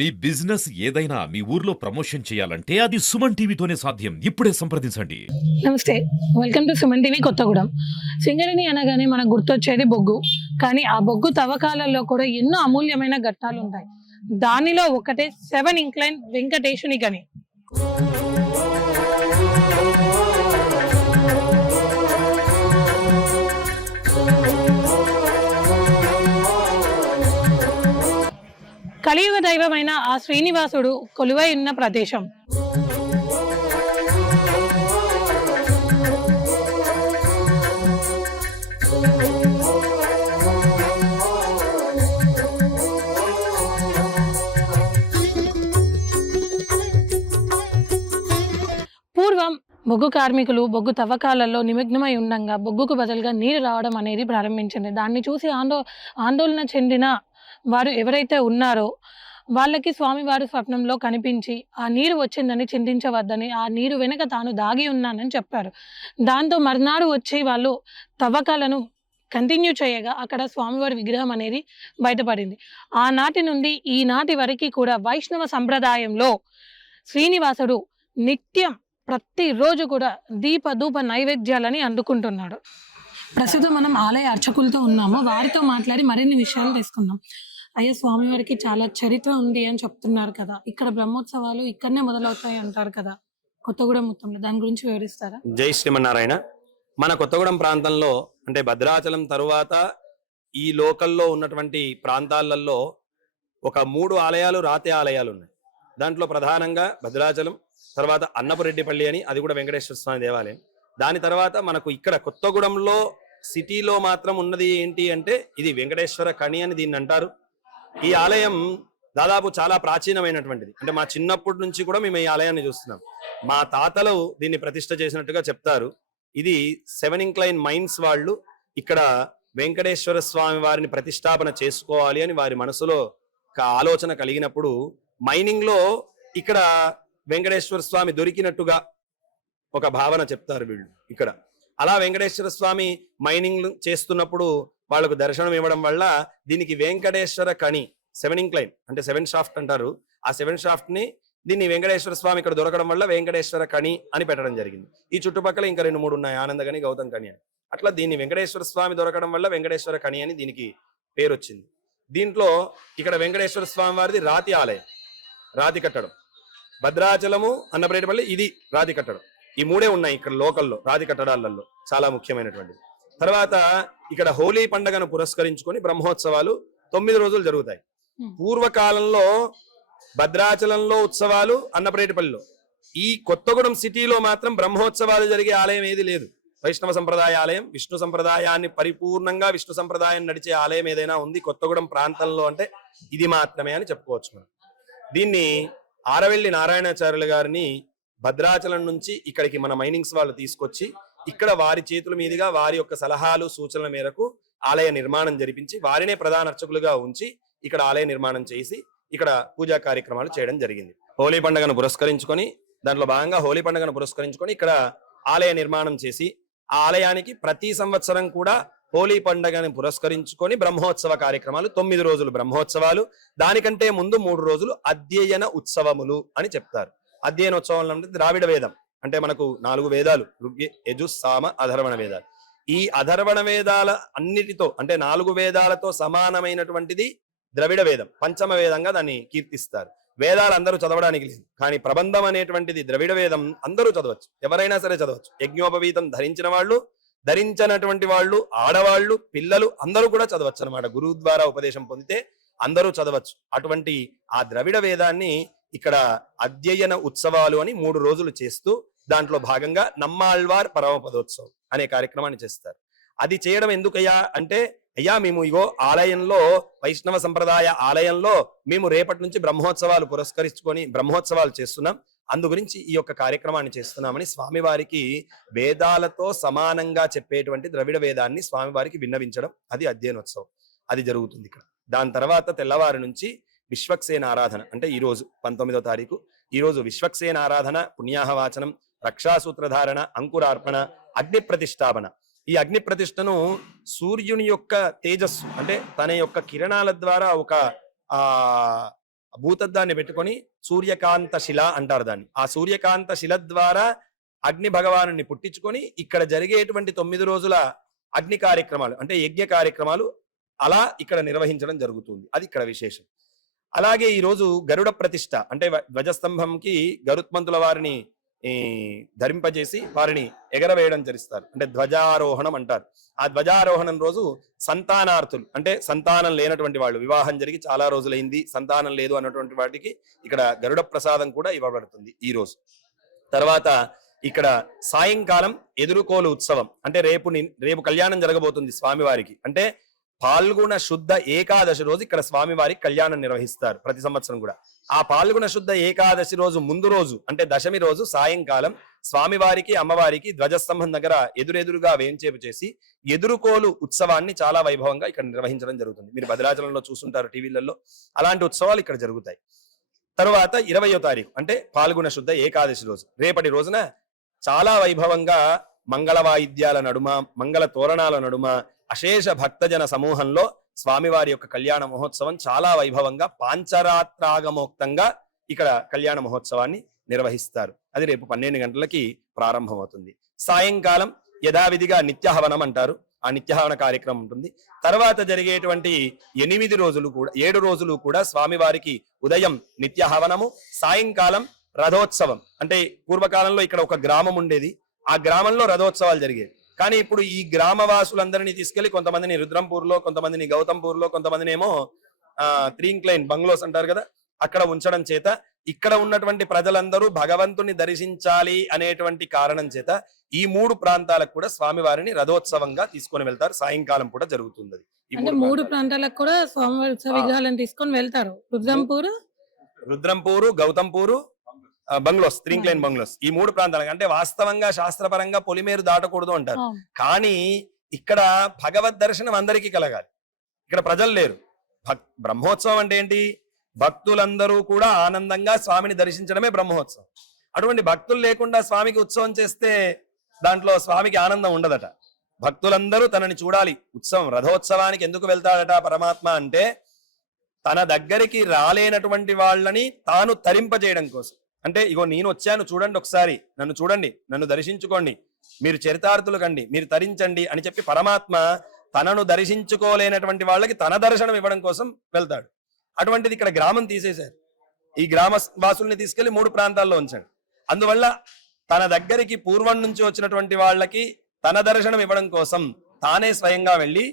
మీ business ఏదైనా మీ ఊర్లో promotion చేయాలంటే అది సుమన్ టీవీతోనే సాధ్యం. ఇప్పుడే సంప్రదించండి. నమస్తే. Welcome to Suman TV Kothagudem. Singareni అనగానే మనకు గుర్తొచ్చేది బొగ్గు. కానీ ఆ బొగ్గు తవ్వకాలలో కూడా ఎన్నో అమూల్యమైన ఘట్టాలుంటాయి. దానిలో ఒకటే 7 ఇంక్లైన్ వెంకటేశుని గని. కలియుగ దైవమైన ఆ శ్రీనివాసుడు కొలువై ఉన్న ప్రదేశం. పూర్వం బొగ్గు కార్మికులు బొగ్గు తవ్వకాలలో నిమగ్నమై ఉండంగా బొగ్గుకు బదులుగా నీరు రావడం అనేది ప్రారంభించింది. దాన్ని చూసి ఆందోళన చెందిన వారు ఎవరైతే ఉన్నారో వాళ్ళకి స్వామివారు స్వప్నంలో కనిపించి ఆ నీరు వచ్చిందని చింతించవద్దని, ఆ నీరు వెనక తాను దాగి ఉన్నానని చెప్పారు. దాంతో మర్నాడు వచ్చి వాళ్ళు తవ్వకాలను కంటిన్యూ చేయగా అక్కడ స్వామివారి విగ్రహం అనేది బయటపడింది. ఆనాటి నుండి ఈనాటి వరకు కూడా వైష్ణవ సంప్రదాయంలో శ్రీనివాసుడు నిత్యం ప్రతిరోజు కూడా ధూప నైవేద్యాలని అందుకుంటున్నాడు. ప్రస్తుతం మనం ఆలయ అర్చకులతో ఉన్నాము. వారితో మాట్లాడి మరిన్ని విషయాలు తెలుసుకుందాం. అయ్యా, స్వామివారికి చాలా చరిత్ర ఉంది అని చెప్తున్నారు కదా, ఇక్కడ బ్రహ్మోత్సవాలు ఇక్కడనే మొదలవుతాయి అంటారు కదా కొత్తగూడెం మొత్తంలో, దాని గురించి వివరిస్తారా? జై శ్రీమన్నారాయణ. మన కొత్తగూడెం ప్రాంతంలో అంటే భద్రాచలం తరువాత ఈ లోకల్లో ఉన్నటువంటి ప్రాంతాలలో ఒక 3 ఆలయాలు, రాతి ఆలయాలు ఉన్నాయి. దాంట్లో ప్రధానంగా భద్రాచలం, తర్వాత అన్నపురెడ్డిపల్లి అని, అది కూడా వెంకటేశ్వర స్వామి దేవాలయం. దాని తర్వాత మనకు ఇక్కడ కొత్తగూడెంలో సిటీలో మాత్రం ఉన్నది ఏంటి అంటే ఇది వెంకటేశ్వర కణి అని దీన్ని అంటారు. ఈ ఆలయం దాదాపు చాలా ప్రాచీనమైనటువంటిది. అంటే మా చిన్నప్పటి నుంచి కూడా మేము ఈ ఆలయాన్ని చూస్తున్నాం. మా తాతలు దీన్ని ప్రతిష్ఠ చేసినట్టుగా చెప్తారు. ఇది 7 ఇంక్లైన్ మైన్స్ వాళ్ళు ఇక్కడ వెంకటేశ్వర స్వామి వారిని ప్రతిష్టాపన చేసుకోవాలి అని వారి మనసులో ఒక ఆలోచన కలిగినప్పుడు మైనింగ్ లో ఇక్కడ వెంకటేశ్వర స్వామి దొరికినట్టుగా ఒక భావన చెప్తారు వీళ్ళు ఇక్కడ. అలా వెంకటేశ్వర స్వామి మైనింగ్ చేస్తున్నప్పుడు వాళ్ళకు దర్శనం ఇవ్వడం వల్ల దీనికి వెంకటేశ్వర కణి, 7 ఇంక్లైన్ అంటే 7 షాఫ్ట్ అంటారు. ఆ 7 షాఫ్ట్ ని దీన్ని వెంకటేశ్వర స్వామి ఇక్కడ దొరకడం వల్ల వెంకటేశ్వర కణి అని పెట్టడం జరిగింది. ఈ చుట్టుపక్కల ఇంకా 2-3 ఉన్నాయి, ఆనందగని, గౌతమ్ కణి అని. అట్లా దీన్ని వెంకటేశ్వర స్వామి దొరకడం వల్ల వెంకటేశ్వర కణి అని దీనికి పేరు వచ్చింది. దీంట్లో ఇక్కడ వెంకటేశ్వర స్వామి వారిది రాతి ఆలయం, రాతి కట్టడం. భద్రాచలము, అన్నపురెడ్డిపల్లి, ఇది రాతి కట్టడం. ఈ 3 ఉన్నాయి ఇక్కడ లోకల్లో రాతి కట్టడాలలో, చాలా ముఖ్యమైనటువంటిది. తర్వాత ఇక్కడ హోలీ పండుగను పురస్కరించుకొని బ్రహ్మోత్సవాలు 9 రోజులు జరుగుతాయి. పూర్వకాలంలో భద్రాచలంలో ఉత్సవాలు, అన్నపురెడ్డిపల్లిలో. ఈ కొత్తగూడెం సిటీలో మాత్రం బ్రహ్మోత్సవాలు జరిగే ఆలయం ఏది లేదు. వైష్ణవ సంప్రదాయ ఆలయం, విష్ణు సంప్రదాయాన్ని పరిపూర్ణంగా విష్ణు సంప్రదాయం నడిచే ఆలయం ఏదైనా ఉంది కొత్తగూడెం ప్రాంతంలో అంటే ఇది మాత్రమే అని చెప్పుకోవచ్చు మనం. దీన్ని ఆరవెల్లి నారాయణాచార్యులు గారిని భద్రాచలం నుంచి ఇక్కడికి మన మైనింగ్స్ వాళ్ళు తీసుకొచ్చి ఇక్కడ వారి చేతుల మీదుగా వారి యొక్క సలహాలు సూచనల మేరకు ఆలయ నిర్మాణం జరిపించి వారినే ప్రధాన అర్చకులుగా ఉంచి ఇక్కడ ఆలయ నిర్మాణం చేసి ఇక్కడ పూజా కార్యక్రమాలు చేయడం జరిగింది. హోలీ పండుగను పురస్కరించుకొని, దాంట్లో భాగంగా హోలీ పండుగను పురస్కరించుకొని ఇక్కడ ఆలయ నిర్మాణం చేసి ఆ ఆలయానికి ప్రతి సంవత్సరం కూడా హోలీ పండుగని పురస్కరించుకొని బ్రహ్మోత్సవ కార్యక్రమాలు, 9 రోజులు బ్రహ్మోత్సవాలు, దానికంటే ముందు 3 రోజులు అధ్యయన ఉత్సవములు అని చెప్తారు. అధ్యయనోత్సవం అంటే ద్రావిడ వేదం అంటే మనకు 4 వేదాలు, ఋగ్వేద, యజుర్, సామ, అధర్వణ వేదాలు. ఈ అధర్వణ వేదాల అన్నిటితో అంటే 4 వేదాలతో సమానమైనటువంటిది ద్రవిడ వేదం, పంచమ వేదంగా దాన్ని కీర్తిస్తారు. వేదాలు అందరూ చదవడానికి లేదు, కానీ ప్రబంధం అనేటువంటిది ద్రవిడ వేదం అందరూ చదవచ్చు, ఎవరైనా సరే చదవచ్చు. యజ్ఞోపవీతం ధరించిన వాళ్ళు, ధరించినటువంటి వాళ్ళు, ఆడవాళ్ళు, పిల్లలు అందరూ కూడా చదవచ్చు అనమాట. గురువు ద్వారా ఉపదేశం పొందితే అందరూ చదవచ్చు. అటువంటి ఆ ద్రవిడ వేదాన్ని ఇక్కడ అధ్యయన ఉత్సవాలు అని 3 రోజులు చేస్తూ దాంట్లో భాగంగా నమ్మాళ్వార్ పరమపదోత్సవం అనే కార్యక్రమాన్ని చేస్తారు. అది చేయడం ఎందుకయ్యా అంటే, అయ్యా మేము ఇగో ఆలయంలో, వైష్ణవ సంప్రదాయ ఆలయంలో మేము రేపటి నుంచి బ్రహ్మోత్సవాలు పురస్కరించుకొని బ్రహ్మోత్సవాలు చేస్తున్నాం, అందు గురించి ఈ యొక్క కార్యక్రమాన్ని చేస్తున్నామని స్వామివారికి వేదాలతో సమానంగా చెప్పేటువంటి ద్రవిడ వేదాన్ని స్వామివారికి విన్నవించడం, అది అధ్యయనోత్సవం. అది జరుగుతుంది ఇక్కడ. దాని తర్వాత తెల్లవారు నుంచి విశ్వక్సేన ఆరాధన అంటే ఈ రోజు 19వ తారీఖు, ఈ రోజు విశ్వక్సేన ఆరాధన, పుణ్యాహవాచనం, రక్షాసూత్రధారణ, అంకురార్పణ, అగ్ని ప్రతిష్టాపన. ఈ అగ్ని ప్రతిష్టను సూర్యుని యొక్క తేజస్సు అంటే తన యొక్క కిరణాల ద్వారా ఒక భూతద్దాన్ని పెట్టుకొని సూర్యకాంత శిల అంటారు దాన్ని. ఆ సూర్యకాంత శిల ద్వారా అగ్ని భగవాను పుట్టించుకొని ఇక్కడ జరిగేటువంటి 9 రోజుల అగ్ని కార్యక్రమాలు అంటే యజ్ఞ కార్యక్రమాలు అలా ఇక్కడ నిర్వహించడం జరుగుతుంది. అది ఇక్కడ విశేషం. అలాగే ఈ రోజు గరుడ ప్రతిష్ఠ అంటే ధ్వజస్తంభంకి గరుత్మంతుల వారిని ధరింపజేసి వారిని ఎగరవేయడం జరిస్తారు. అంటే ధ్వజారోహణం అంటారు. ఆ ధ్వజారోహణం రోజు సంతానార్థులు అంటే సంతానం లేనటువంటి వాళ్ళు, వివాహం జరిగి చాలా రోజులైంది సంతానం లేదు అన్నటువంటి వాటికి ఇక్కడ గరుడ ప్రసాదం కూడా ఇవ్వబడుతుంది ఈ రోజు. తర్వాత ఇక్కడ సాయంకాలం ఎదురుకోలు ఉత్సవం అంటే రేపు కళ్యాణం జరగబోతుంది స్వామివారికి. అంటే పాల్గొన శుద్ధ ఏకాదశి రోజు ఇక్కడ స్వామివారికి కళ్యాణం నిర్వహిస్తారు ప్రతి సంవత్సరం కూడా. ఆ పాల్గొన శుద్ధ ఏకాదశి రోజు ముందు రోజు అంటే దశమి రోజు సాయంకాలం స్వామివారికి అమ్మవారికి ధ్వజస్తంభం దగ్గర ఎదురెదురుగా వేంచేపు చేసి ఎదురుకోలు ఉత్సవాన్ని చాలా వైభవంగా ఇక్కడ నిర్వహించడం జరుగుతుంది. మీరు భద్రాచలంలో చూస్తుంటారు టీవీలలో. అలాంటి ఉత్సవాలు ఇక్కడ జరుగుతాయి. తరువాత 20వ తారీఖు అంటే పాల్గొన శుద్ధ ఏకాదశి రోజు రేపటి రోజున చాలా వైభవంగా మంగళ వాయిద్యాల నడుమ మంగళ తోరణాల నడుమ అశేష భక్తజన సమూహంలో స్వామివారి యొక్క కళ్యాణ మహోత్సవం చాలా వైభవంగా పాంచరాత్రాగమోక్తంగా ఇక్కడ కళ్యాణ మహోత్సవాన్ని నిర్వహిస్తారు. అది రేపు 12 గంటలకి ప్రారంభమవుతుంది. సాయంకాలం యథావిధిగా నిత్యహవనం అంటారు. ఆ నిత్యహవన కార్యక్రమం ఉంటుంది. తర్వాత జరిగేటువంటి 8 రోజులు కూడా 7 రోజులు కూడా స్వామివారికి ఉదయం నిత్యహవనము, సాయంకాలం రథోత్సవం. అంటే పూర్వకాలంలో ఇక్కడ ఒక గ్రామం ఉండేది. ఆ గ్రామంలో రథోత్సవాలు జరిగేవి. కానీ ఇప్పుడు ఈ గ్రామవాసులందరినీ తీసుకెళ్లి కొంతమందిని రుద్రంపూర్లో, కొంతమందిని గౌతంపూర్లో, కొంతమందిని ఏమో 3 ఇంక్లైన్ బంగ్లోస్ అంటారు కదా అక్కడ ఉంచడం చేత ఇక్కడ ఉన్నటువంటి ప్రజలందరూ భగవంతుని దర్శించాలి అనేటువంటి కారణం చేత ఈ 3 ప్రాంతాలకు కూడా స్వామివారిని రథోత్సవంగా తీసుకొని వెళ్తారు. సాయంకాలం కూడా జరుగుతుంది. అంటే 3 ప్రాంతాలకు కూడా స్వామివారి ఉత్సవ విగ్రహాలను తీసుకొని వెళ్తారు. రుద్రంపూరు, గౌతంపూరు, బంగ్లోస్, 3 ఇంక్లైన్ బంగ్లోస్, ఈ 3 ప్రాంతాలకు. అంటే వాస్తవంగా శాస్త్రపరంగా పొలిమేరు దాటకూడదు అంటారు. కానీ ఇక్కడ భగవద్ దర్శనం అందరికీ కలగాలి. ఇక్కడ ప్రజలు లేరు. బ్రహ్మోత్సవం అంటే ఏంటి? భక్తులందరూ కూడా ఆనందంగా స్వామిని దర్శించడమే బ్రహ్మోత్సవం. అటువంటి భక్తులు లేకుండా స్వామికి ఉత్సవం చేస్తే దాంట్లో స్వామికి ఆనందం ఉండదట. భక్తులందరూ తనని చూడాలి. ఉత్సవం రథోత్సవానికి ఎందుకు వెళ్తాడట పరమాత్మ అంటే తన దగ్గరికి రాలేనటువంటి వాళ్ళని తాను తరింపజేయడం కోసం. అంటే ఇగో నేను వచ్చాను చూడండి, ఒకసారి నన్ను చూడండి, నన్ను దర్శించుకోండి, మీరు చరితార్థులు కండి, మీరు తరించండి అని చెప్పి పరమాత్మ తనను దర్శించుకోలేనటువంటి వాళ్ళకి తన దర్శనం ఇవ్వడం కోసం వెళ్తాడు. అటువంటిది ఇక్కడ గ్రామం తీసేశారు. ఈ గ్రామ వాసుల్ని తీసుకెళ్లి 3 ప్రాంతాల్లో ఉంచాడు. అందువల్ల తన దగ్గరికి పూర్వం నుంచి వచ్చినటువంటి వాళ్ళకి తన దర్శనం ఇవ్వడం కోసం తానే స్వయంగా వెళ్ళి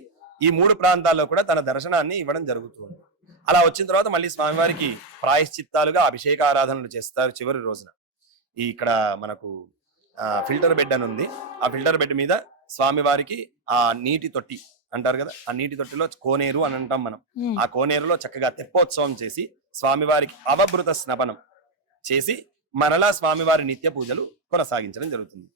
ఈ 3 ప్రాంతాల్లో కూడా తన దర్శనాన్ని ఇవ్వడం జరుగుతుంది. అలా వచ్చిన తర్వాత మళ్ళీ స్వామివారికి ప్రాయశ్చిత్తాలుగా అభిషేక ఆరాధనలు చేస్తారు చివరి రోజున. ఇక్కడ మనకు ఫిల్టర్ బెడ్ అని ఉంది. ఆ ఫిల్టర్ బెడ్ మీద స్వామివారికి ఆ నీటి తొట్టి అంటారు కదా, ఆ నీటి తొట్టిలో కోనేరు అని అంటాం మనం. ఆ కోనేరులో చక్కగా తెప్పోత్సవం చేసి స్వామివారికి అవభృత స్నపనం చేసి మరలా స్వామివారి నిత్య పూజలు కొనసాగించడం జరుగుతుంది.